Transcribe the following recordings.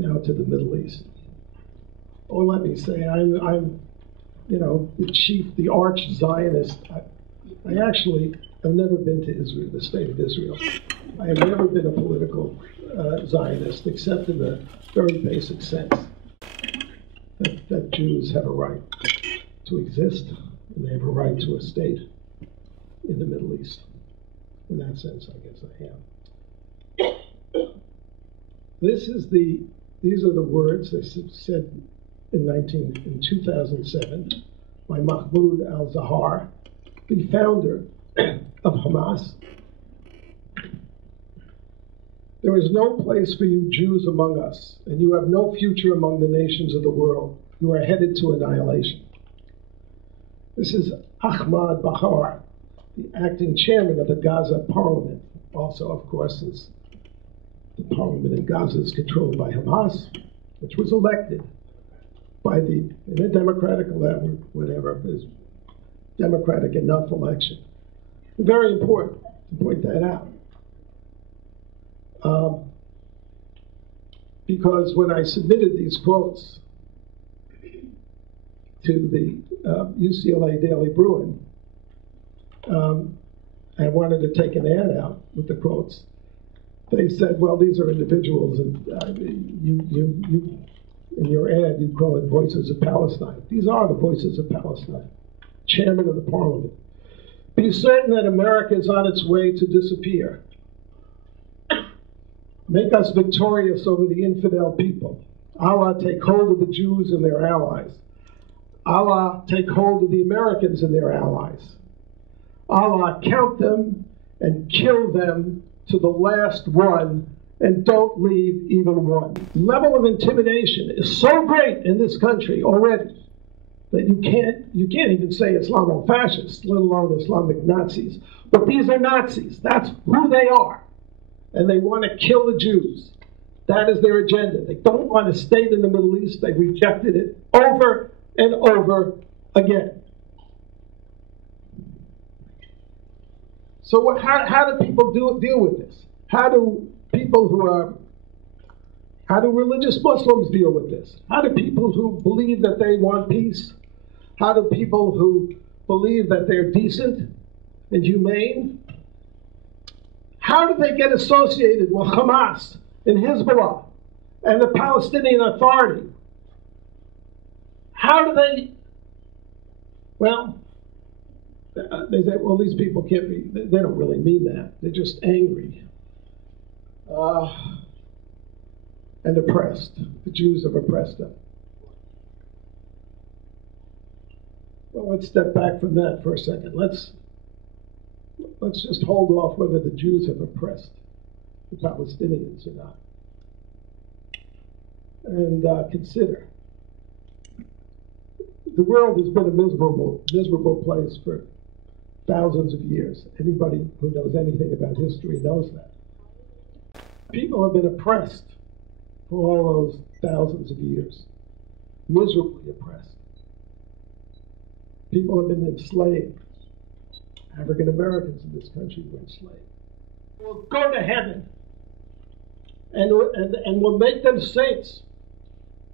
now to the Middle East. Oh, let me say, I'm the arch Zionist. I actually have never been to Israel, the state of Israel. I have never been a political Zionist, except in the very basic sense that Jews have a right to exist, and they have a right to a state in the Middle East. In that sense, I guess I am. These are the words they said in 2007 by Mahmoud al-Zahar, the founder of Hamas. There is no place for you Jews among us, and you have no future among the nations of the world. You are headed to annihilation. This is Ahmad Bahar, the acting chairman of the Gaza parliament. Also, of course, since the parliament in Gaza is controlled by Hamas, which was elected by in a democratic level, whatever, is democratic enough election. Very important to point that out. Because when I submitted these quotes to the UCLA Daily Bruin, I wanted to take an ad out with the quotes. They said, well, these are individuals, and you in your ad, you call it Voices of Palestine. These are the Voices of Palestine. Chairman of the Parliament. Be certain that America is on its way to disappear. Make us victorious over the infidel people. Allah take hold of the Jews and their allies. Allah take hold of the Americans and their allies. Allah count them and kill them to the last one, and don't leave even one. The level of intimidation is so great in this country already that you can't even say Islamo-fascists, let alone Islamic Nazis. But these are Nazis. That's who they are. And they want to kill the Jews. That is their agenda. They don't want a state in the Middle East. They rejected it over and over again. So how do people deal with this? How do religious Muslims deal with this? How do people who believe that they want peace? How do people who believe that they're decent and humane? How do they get associated with Hamas and Hezbollah and the Palestinian Authority? How do they, well, they say, well, these people can't be, they don't really mean that. They're just angry and oppressed. The Jews have oppressed them. Well, let's step back from that for a second. Let's just hold off whether the Jews have oppressed the Palestinians or not. And consider. The world has been a miserable place for thousands of years. Anybody who knows anything about history knows that. People have been oppressed for all those thousands of years, miserably oppressed. People have been enslaved. African Americans in this country were enslaved. We'll go to heaven and we'll make them saints.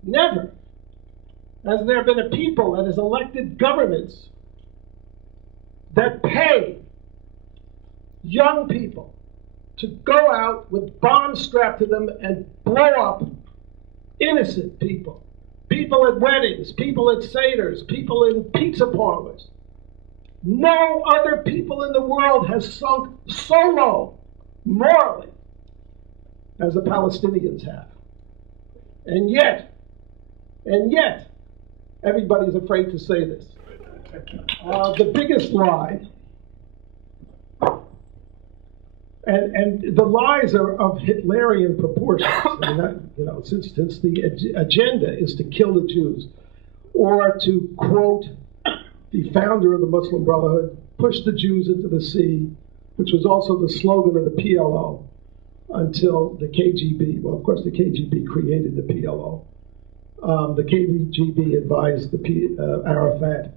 Never has there been a people that has elected governments that pay young people to go out with bombs strapped to them and blow up innocent people. People at weddings, people at seders, people in pizza parlors. No other people in the world has sunk so low morally as the Palestinians have. And yet, everybody's afraid to say this. The biggest lie, and the lies are of Hitlerian proportions. I mean, since the agenda is to kill the Jews, or to quote the founder of the Muslim Brotherhood, push the Jews into the sea, which was also the slogan of the PLO until the KGB. Well, of course, the KGB created the PLO. The KGB advised Arafat,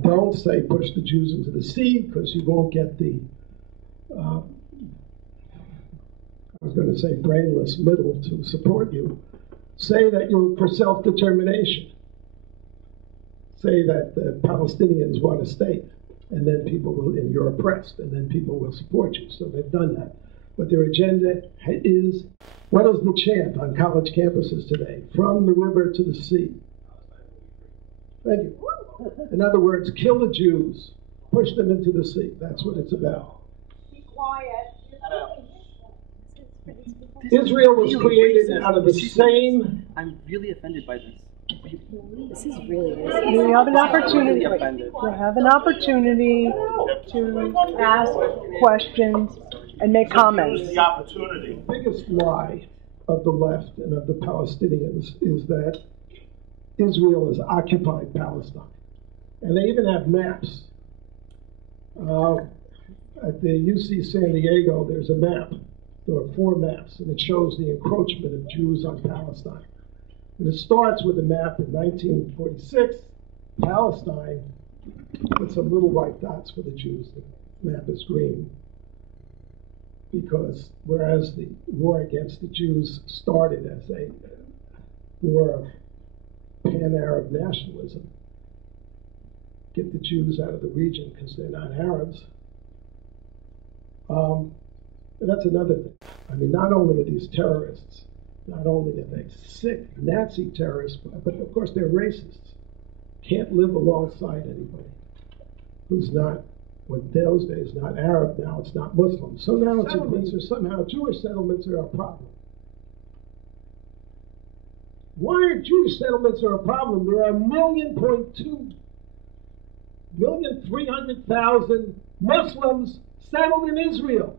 don't say push the Jews into the sea, because you won't get the, I was going to say brainless middle to support you. say that you're for self-determination. Say that the Palestinians want a state, and then people will, and you're oppressed, and then people will support you. So they've done that. But their agenda is, what is the chant on college campuses today? From the river to the sea. Thank you. In other words, kill the Jews, push them into the sea. That's what it's about. Be quiet. Israel was created out of the same... I'm really offended by this. This is really racist. You have an opportunity. Really offended. You have an opportunity to ask questions and make comments. The opportunity. The biggest lie of the left and of the Palestinians is that Israel has occupied Palestine. And they even have maps. At the UC San Diego, there's a map. There are 4 maps, and it shows the encroachment of Jews on Palestine. And it starts with a map in 1946, Palestine, with some little white dots for the Jews. The map is green. Because whereas the war against the Jews started as a war of pan-Arab nationalism, get the Jews out of the region because they're not Arabs, and that's another thing. I mean, not only are these terrorists, not only are they sick Nazi terrorists, but of course they're racists. Can't live alongside anybody who's not, in those days, not Arab, now it's not Muslim. So now settlements are somehow, Jewish settlements are a problem. Why are Jewish settlements are a problem? There are 1,300,000 Muslims settled in Israel.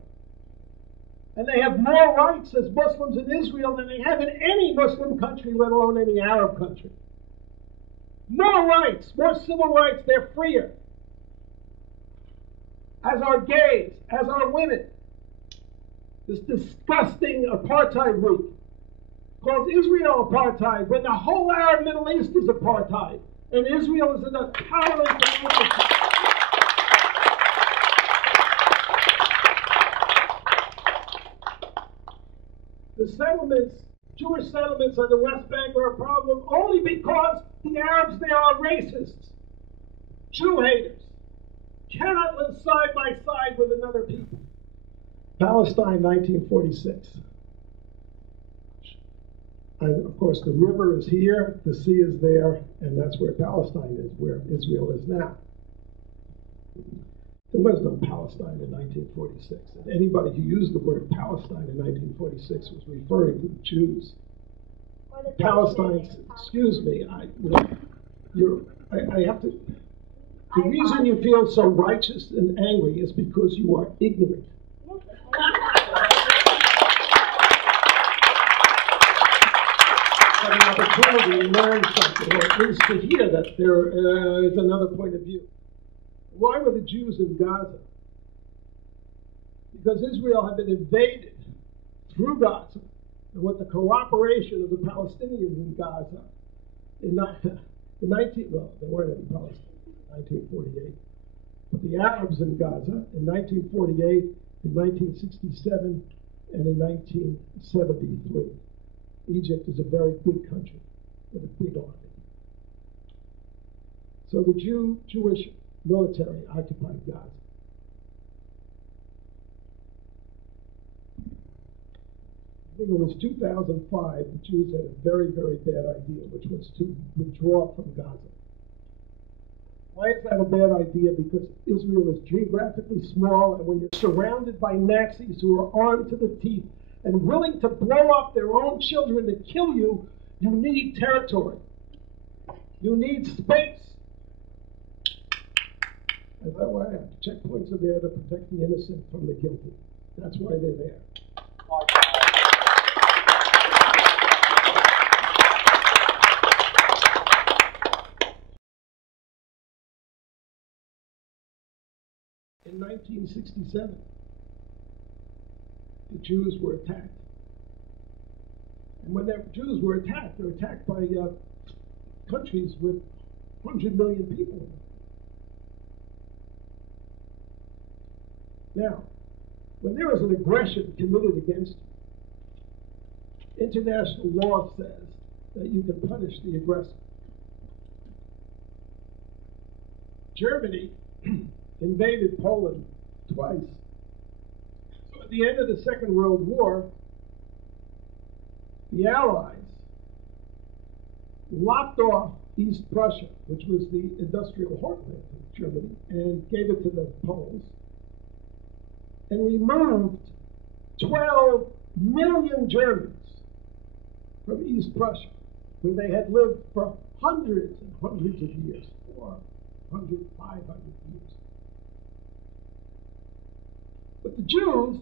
And they have more rights as Muslims in Israel than they have in any Muslim country, let alone any Arab country. More rights, more civil rights, they're freer. As are gays, as are women. This disgusting apartheid week calls Israel apartheid when the whole Arab Middle East is apartheid. And Israel is an intolerant democracy. The settlements, Jewish settlements on the West Bank are a problem only because the Arabs there are racists, Jew haters, cannot live side by side with another people. Palestine, 1946. And of course, the river is here, the sea is there, and that's where Palestine is, where Israel is now. There was no Palestine in 1946. And anybody who used the word Palestine in 1946 was referring to the Jews. Palestine, excuse me, I have to. The reason you feel so righteous and angry is because you are ignorant. Have an opportunity to learn something, or at least to hear that there is another point of view. Why were the Jews in Gaza? Because Israel had been invaded through Gaza, and with the cooperation of the Palestinians in Gaza in 19, well, there weren't any Palestinians in 1948, but the Arabs in Gaza in 1948, in 1967, and in 1973. Egypt is a very big country with a big army. So the Jewish military occupied Gaza. I think it was 2005, the Jews had a very, very bad idea, which was to withdraw from Gaza. Why is that a bad idea? Because Israel is geographically small, and when you're surrounded by Nazis who are armed to the teeth and willing to blow up their own children to kill you, you need territory. You need space. And that's why checkpoints are there to protect the innocent from the guilty. That's why they're there. In 1967, the Jews were attacked. And when the Jews were attacked, they were attacked by countries with 100 million people in them. Now, when there is an aggression committed against you, international law says that you can punish the aggressor. Germany invaded Poland twice. So at the end of the Second World War, the Allies lopped off East Prussia, which was the industrial heartland of Germany, and gave it to the Poles, and removed 12 million Germans from East Prussia, where they had lived for hundreds and hundreds of years, 400, 500 years. But the Jews,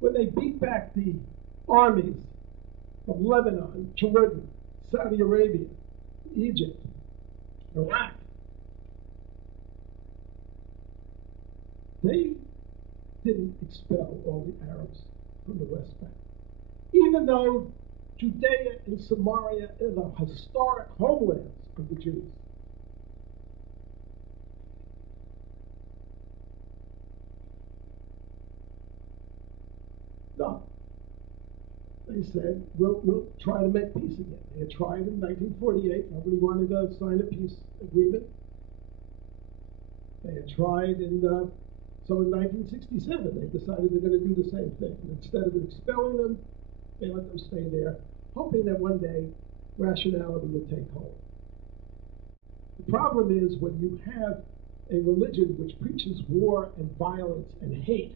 when they beat back the armies of Lebanon, Jordan, Saudi Arabia, Egypt, Iraq, they didn't expel all the Arabs from the West Bank. Even though Judea and Samaria are the historic homelands of the Jews. No. They said, we'll try to make peace again. They had tried in 1948. Nobody wanted to sign a peace agreement. They had tried so in 1967, they decided they're going to do the same thing. Instead of expelling them, they let them stay there, hoping that one day rationality would take hold. The problem is when you have a religion which preaches war and violence and hate,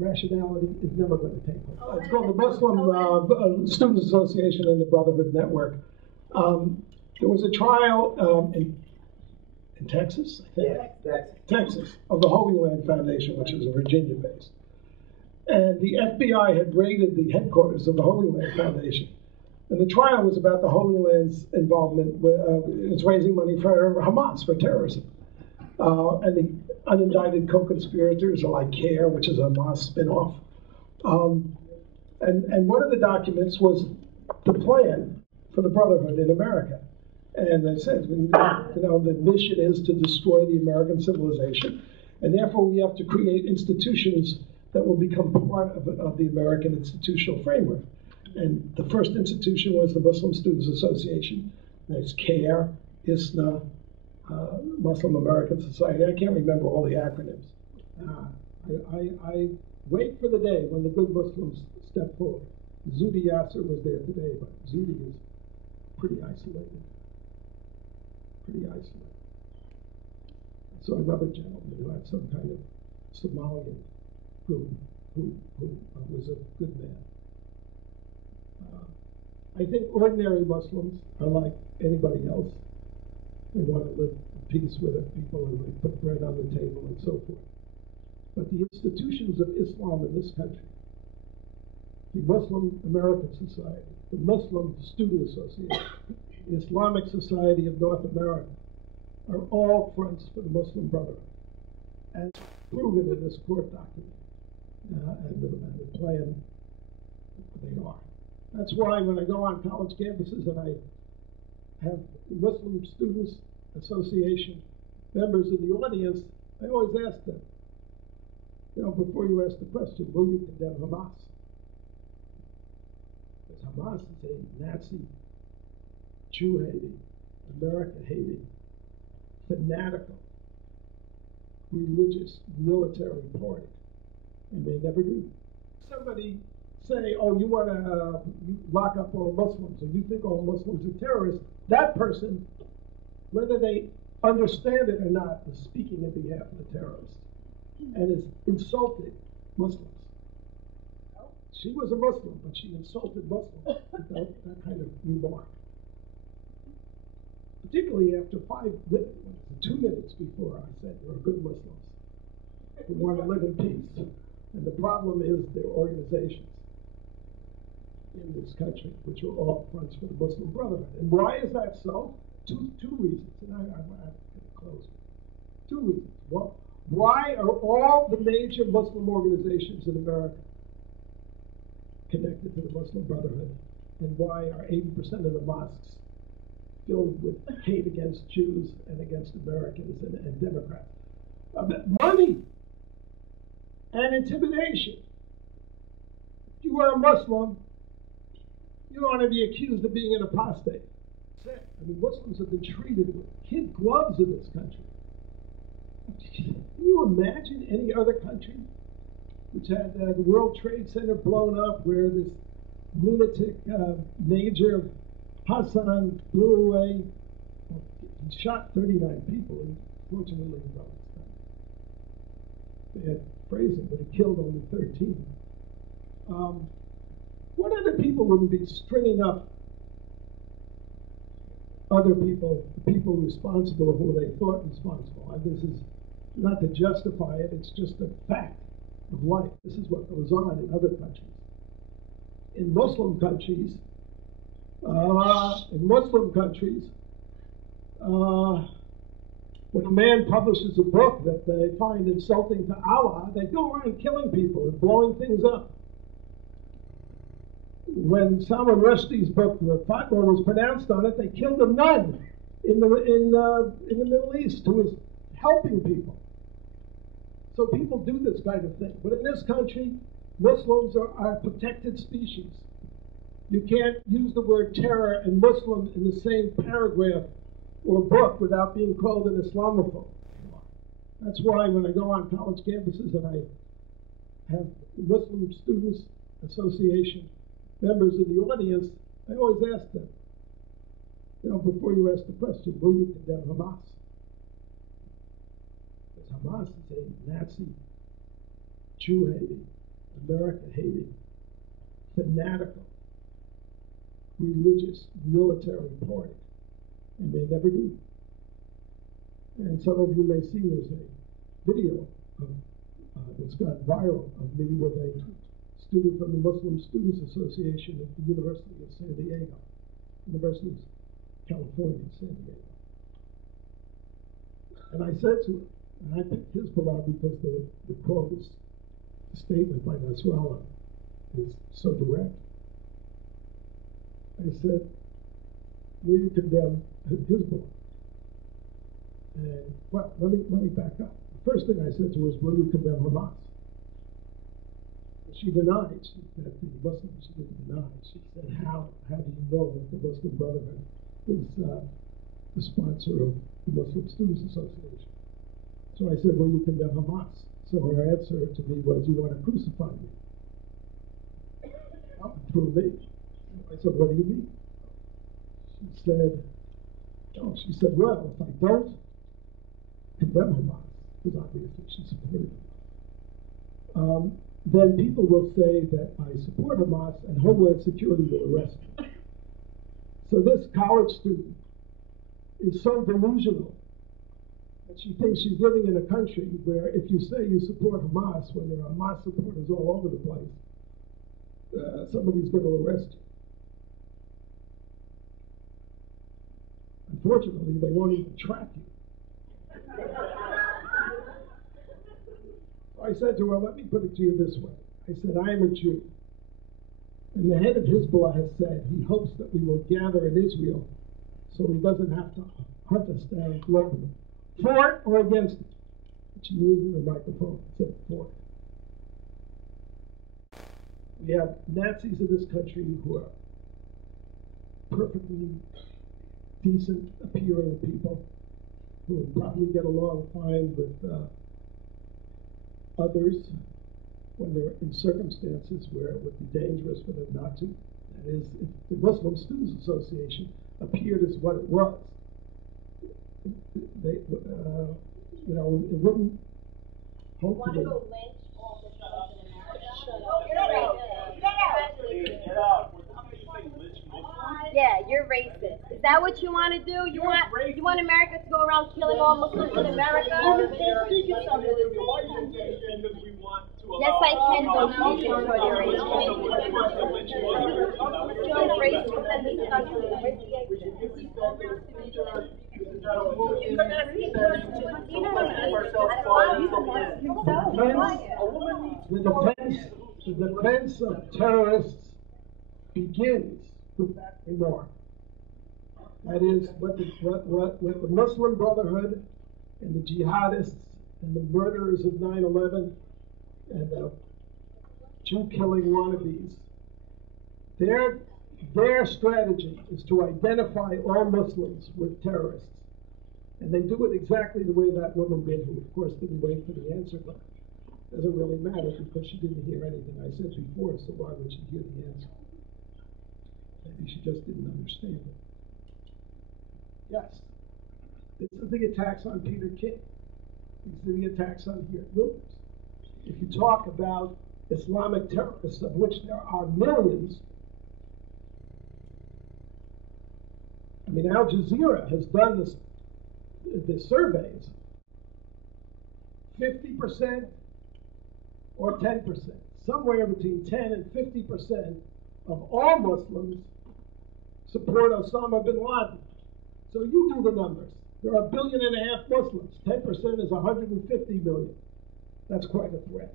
rationality is never going to take hold. It's called the Muslim Students Association and the Brotherhood Network. There was a trial in Texas, I think. Texas, of the Holy Land Foundation, which is a Virginia base. And the FBI had raided the headquarters of the Holy Land Foundation. And the trial was about the Holy Land's involvement with it's raising money for Hamas, for terrorism. And the unindicted co-conspirators are like CARE, which is a Hamas spin-off. And one of the documents was the plan for the Brotherhood in America. And it says, the mission is to destroy the American civilization, and therefore we have to create institutions that will become part of the American institutional framework. And the first institution was the Muslim Students Association. There's CARE, ISNA, Muslim American Society. I can't remember all the acronyms. I wait for the day when the good Muslims step forward. Zuhdi Yasser was there today, but Zuhdi is pretty isolated. I saw another gentleman who had some kind of Somalian group who was a good man. I think ordinary Muslims are like anybody else. They want to live in peace with their people and they put bread on the table and so forth. But the institutions of Islam in this country, the Muslim American Society, the Muslim Student Association, the Islamic Society of North America, are all fronts for the Muslim Brotherhood, as proven in this court document and the plan they are. That's why when I go on college campuses and I have Muslim Students Association members in the audience, I always ask them, before you ask the question, will you condemn Hamas? Because Hamas is a Nazi, Jew-hating, America-hating, fanatical, religious, military party. And they never do. Somebody say, oh, you want to lock up all Muslims, or you think all Muslims are terrorists, that person, whether they understand it or not, is speaking in behalf of the terrorists and is insulting Muslims. She was a Muslim, but she insulted Muslims with that kind of remark. Particularly after 2 minutes before I said there are good Muslims who want to live in peace. And the problem is their organizations in this country, which are all fronts for the Muslim Brotherhood. And why is that so? Two reasons. And I'm going to close with 2 reasons. Why are all the major Muslim organizations in America connected to the Muslim Brotherhood? And why are 80% of the mosques filled with hate against Jews and against Americans and Democrats? Money and intimidation. If you are a Muslim You don't want to be accused of being an apostate. I mean, Muslims have been treated with kid gloves in this country. Can you imagine any other country which had the World Trade Center blown up, where this lunatic Major Hassan blew away? He shot 39 people, and fortunately, they had phrasing, but he killed only 13. What other people wouldn't be stringing up other people, the people responsible, who they thought responsible? And this is not to justify it, it's just a fact of life. This is what goes on in other countries. In Muslim countries, when a man publishes a book that they find insulting to Allah, they go around killing people and blowing things up. When Salman Rushdie's book, the fatwa, was pronounced on it, they killed a nun in the Middle East who was helping people. So people do this kind of thing. But in this country, Muslims are a protected species. You can't use the word terror and Muslim in the same paragraph or book without being called an Islamophobe. That's why when I go on college campuses and I have Muslim Students Association members in the audience, I always ask them, before you ask the question, will you condemn Hamas? Because Hamas is a Nazi, Jew-hating, America-hating, fanatical, religious, military party. And they never do. And some of you may see there's a video that's gone viral of me with a student from the Muslim Students Association at the University of San Diego, University of California, San Diego. And I said to him, and I picked Hezbollah because the quote is, the statement by Nasrallah is so direct. I said, will you condemn Hezbollah? And, well, let me back up. The first thing I said to her was, will you condemn Hamas? She denied that the Muslims, she didn't deny. She said, how do you know that the Muslim Brotherhood is the sponsor of the Muslim Students Association? So I said, will you condemn Hamas? So her answer to me was, you want to crucify me? Through me. I said, what do you mean? She said, well, if I don't condemn Hamas, because obviously she supported Hamas, then people will say that I support Hamas and Homeland Security will arrest me. So this college student is so delusional that she thinks she's living in a country where if you say you support Hamas, when there are Hamas supporters all over the place, somebody's going to arrest you. Unfortunately, they won't even track you. So I said to her, let me put it to you this way. I said, I am a Jew. And the head of Hezbollah has said he hopes that we will gather in Israel so he doesn't have to hunt us down globally. For it or against it? But she moved in the microphone and said for it. We have Nazis in this country who are perfectly decent appearing people who will probably get along fine with others when they're in circumstances where it would be dangerous for them not to. That is, if the Muslim Students Association appeared as what it was, they, it wouldn't hopefully. Yeah, you're racist. Is that what you want to do? You want America to go around killing all Muslims in America? Yes, I can go speak in Saudi Arabia. You're racist in this country. The defense of terrorists begins with that remark. That is, what the Muslim Brotherhood and the jihadists and the murderers of 9/11 and the Jew-killing wannabes, their their strategy is to identify all Muslims with terrorists. And they do it exactly the way that woman did, who of course didn't wait for the answer, but it doesn't really matter because she didn't hear anything I said before, so why would she hear the answer? Maybe she just didn't understand it. Yes. These are the attacks on Peter King. These are the attacks on here. If you talk about Islamic terrorists, of which there are millions, I mean, Al Jazeera has done the surveys, 50% or 10%, somewhere between 10 and 50% of all Muslims support Osama bin Laden. So you do the numbers. There are 1.5 billion Muslims. 10% is 150 million. That's quite a threat.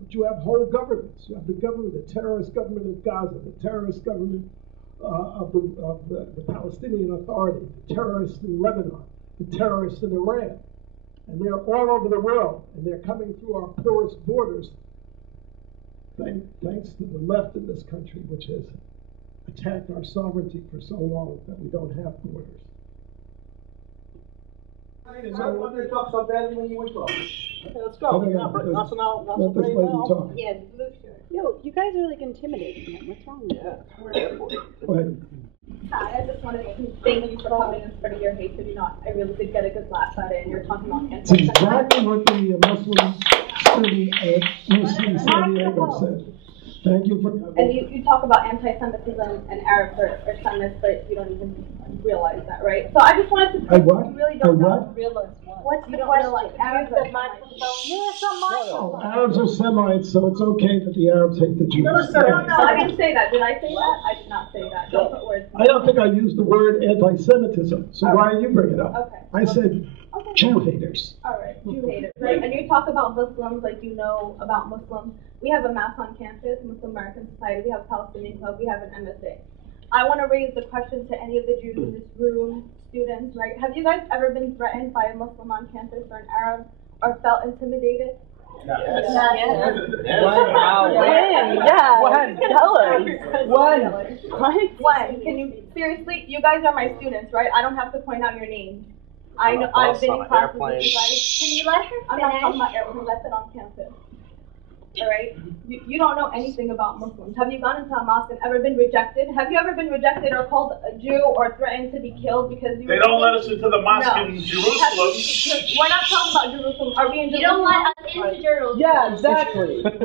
But you have whole governments. You have the government, the terrorist government of Gaza, the terrorist government of the Palestinian Authority, the terrorists in Lebanon, the terrorists in Iran. And they're all over the world, and they're coming through our porous borders, thanks to the left in this country, which has attacked our sovereignty for so long that we don't have borders. Why did you talk so badly when you went off? Okay, let's go. Let this lady talk. Yeah, blue shirt. Yo, you guys are like intimidating him. What's wrong with you? We're there for you. Go ahead. Hi, I just wanted to thank you for coming and spreading your hatred. I really did get a good laugh at it, and you're talking about It's exactly what the Muslim student at UC San Diego said. Thank you for coming. And you talk about anti-Semitism and Arabs are Semites, but you don't even realize that, right? So I just wanted to. I what? You really I don't what? realize What's you the don't question? realize Arabs are Semites. Oh, Arabs are Semites, so it's okay that the Arabs hate the Jews. Never said No, I didn't say that. Did I say that? I did not say that. Don't put words. I don't think I used the word anti-Semitism, so why are you bringing it up? Okay. I said Okay. Jew haters. All right, Jew haters, right? And you talk about Muslims like you know about Muslims. We have a mass on campus, Muslim American Society. We have Palestinian Club. We have an MSA. I want to raise the question to any of the Jews in this room, students, right? Have you guys ever been threatened by a Muslim on campus or an Arab, or felt intimidated? Yes. Wow. When? Yeah. When? Tell us. When? When? Can you seriously? You guys are my students, right? I don't have to point out your names. I know I've been in classes with you guys. Can you let her I'm not talking finish? about airplanes. That's it on campus. All right? You don't know anything about Muslims. Have you gone into a mosque and ever been rejected? Have you ever been rejected or called a Jew or threatened to be killed because you They were don't let us into the mosque No. in Jerusalem. We're not talking about Jerusalem. Are we in You Jerusalem? don't let us into Jerusalem. Yeah, exactly. Let me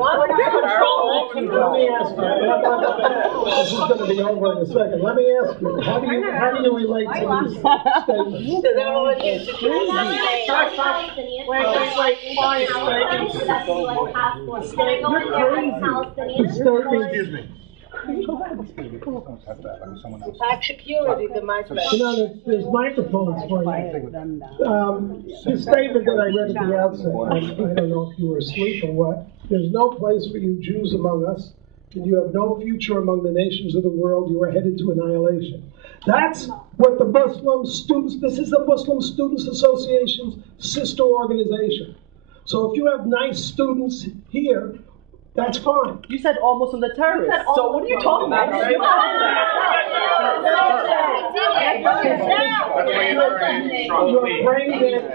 ask you. This is going to be over in a second. Let me ask you. How do you relate to these statements? Can I go in there as a Palestinian? Excuse me. Security, the You know, there's microphones for you. The statement that I read at the outset, I don't know if you were asleep or what. There's no place for you Jews among us, and you have no future among the nations of the world. You are headed to annihilation. That's what the Muslim students, this is the Muslim Students Association's sister organization. So if you have nice students here, that's fine. You said all Muslims are terrorists. So what are you talking about?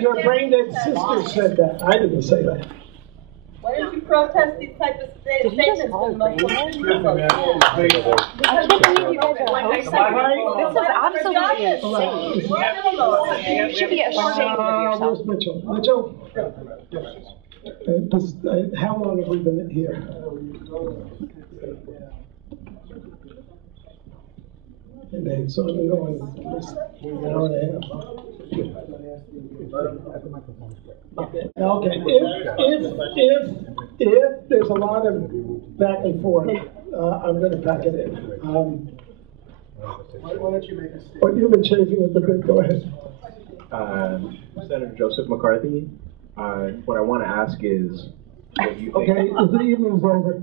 Your brain dead sister said that. I didn't say that. Why don't you protest these type of statements with Muslims? I can't believe you guys are hosting this. This is absolutely insane. You should be ashamed of yourself. Where's Mitchell? Mitchell? How long have we been here? And so I've been going an hour and a half. Okay, if there's a lot of back and forth, I'm going to pack it in. Why don't you make a statement? But you've been chafing with the big, go ahead. Senator Joseph McCarthy, what I want to ask is, what do you think? Okay, the evening's over.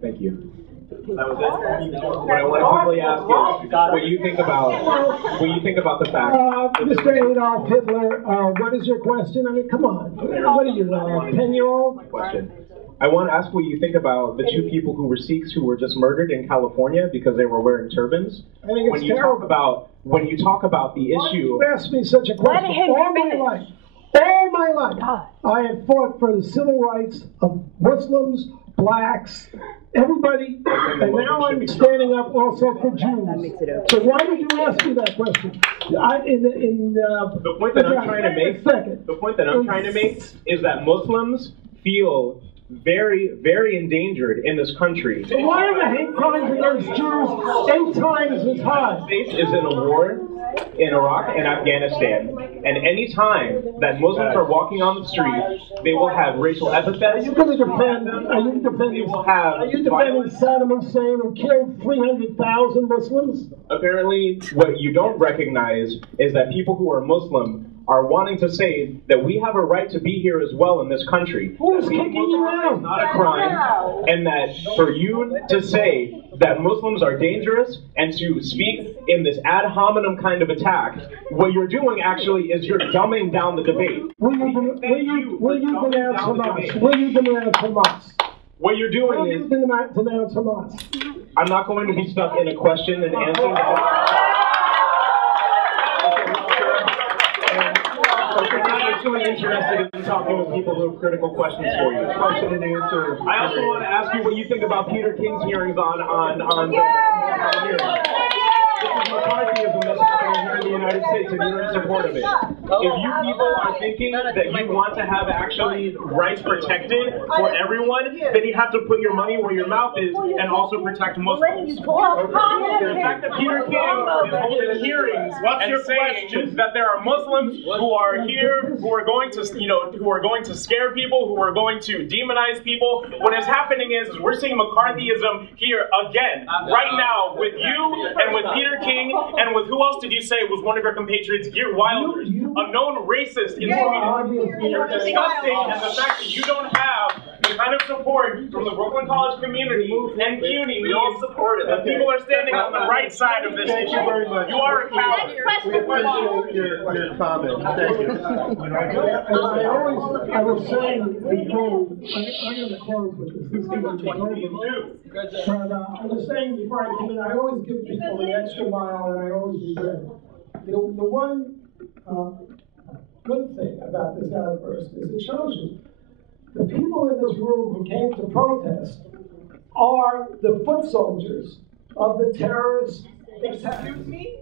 Thank you. That was it. What I want to quickly ask is, what you think about the fact? Mr. Adolf Hitler, what is your question? I mean, come on. What are you, 10-year-old? Question. I want to ask what you think about the two people who were Sikhs who were just murdered in California because they were wearing turbans. I think it's terrible. When you talk about the issue, you ask me such a question all my life. I have fought for the civil rights of Muslims, blacks, everybody, and now I'm standing up also for Jews. So why did you ask me that question? The point that I'm trying to make. The point that I'm trying to make is that Muslims feel very, very endangered in this country. So why are the hate crimes against Jews 8 times as high? The United States is in a war in Iraq and Afghanistan, and any time that Muslims are walking on the street, they will have racial epithets. Are you going to defend? Are you defending Saddam Hussein who killed 300,000 Muslims? Apparently, what you don't recognize is that people who are Muslim are wanting to say that we have a right to be here as well in this country. Who's kicking you out? Not a crime, and that for you to say that Muslims are dangerous and to speak in this ad hominem kind of attack, what you're doing actually is you're dumbing down the debate. Will you denounce Hamas? Will you denounce Hamas? What you're doing is denounce Hamas. I'm not going to be stuck in a question and answer. I'm actually interested in talking with people who have critical questions for you. Question and answer. I also want to ask you what you think about Peter King's hearings on This is McCarthyism that's happening here in the United States, and you're in support of it. If you people are thinking that you want to have actually rights protected for everyone, then you have to put your money where your mouth is and also protect Muslims. The fact that Peter King is holding hearings and saying that there are Muslims who are here, who are going to, who are going to scare people, who are going to demonize people. What is happening is we're seeing McCarthyism here again, right now, with you and with Peter King, and with who else did you say was one of your compatriots, Geert Wilders, a known racist in Sweden. You're disgusting, and the fact that you don't have the kind of support from the Brooklyn College community and CUNY, we all support it. The people are standing on the right side of this issue. You are a coward. We appreciate your comment. Thank you. I was saying before, I'm going to close with this. This is going to be over. But I was saying before I came in, I always give people the extra mile, and I always regret it. The one good thing about this outburst is it shows you the people in this room who came to protest are the foot soldiers of the terrorists. Excuse me?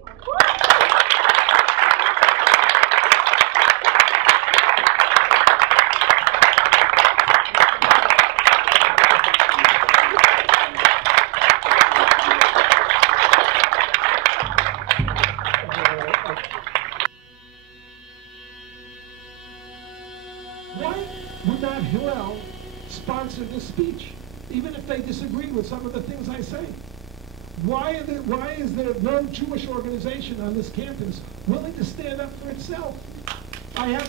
Hillel sponsored this speech, even if they disagreed with some of the things I say. Why is there no Jewish organization on this campus willing to stand up for itself? I have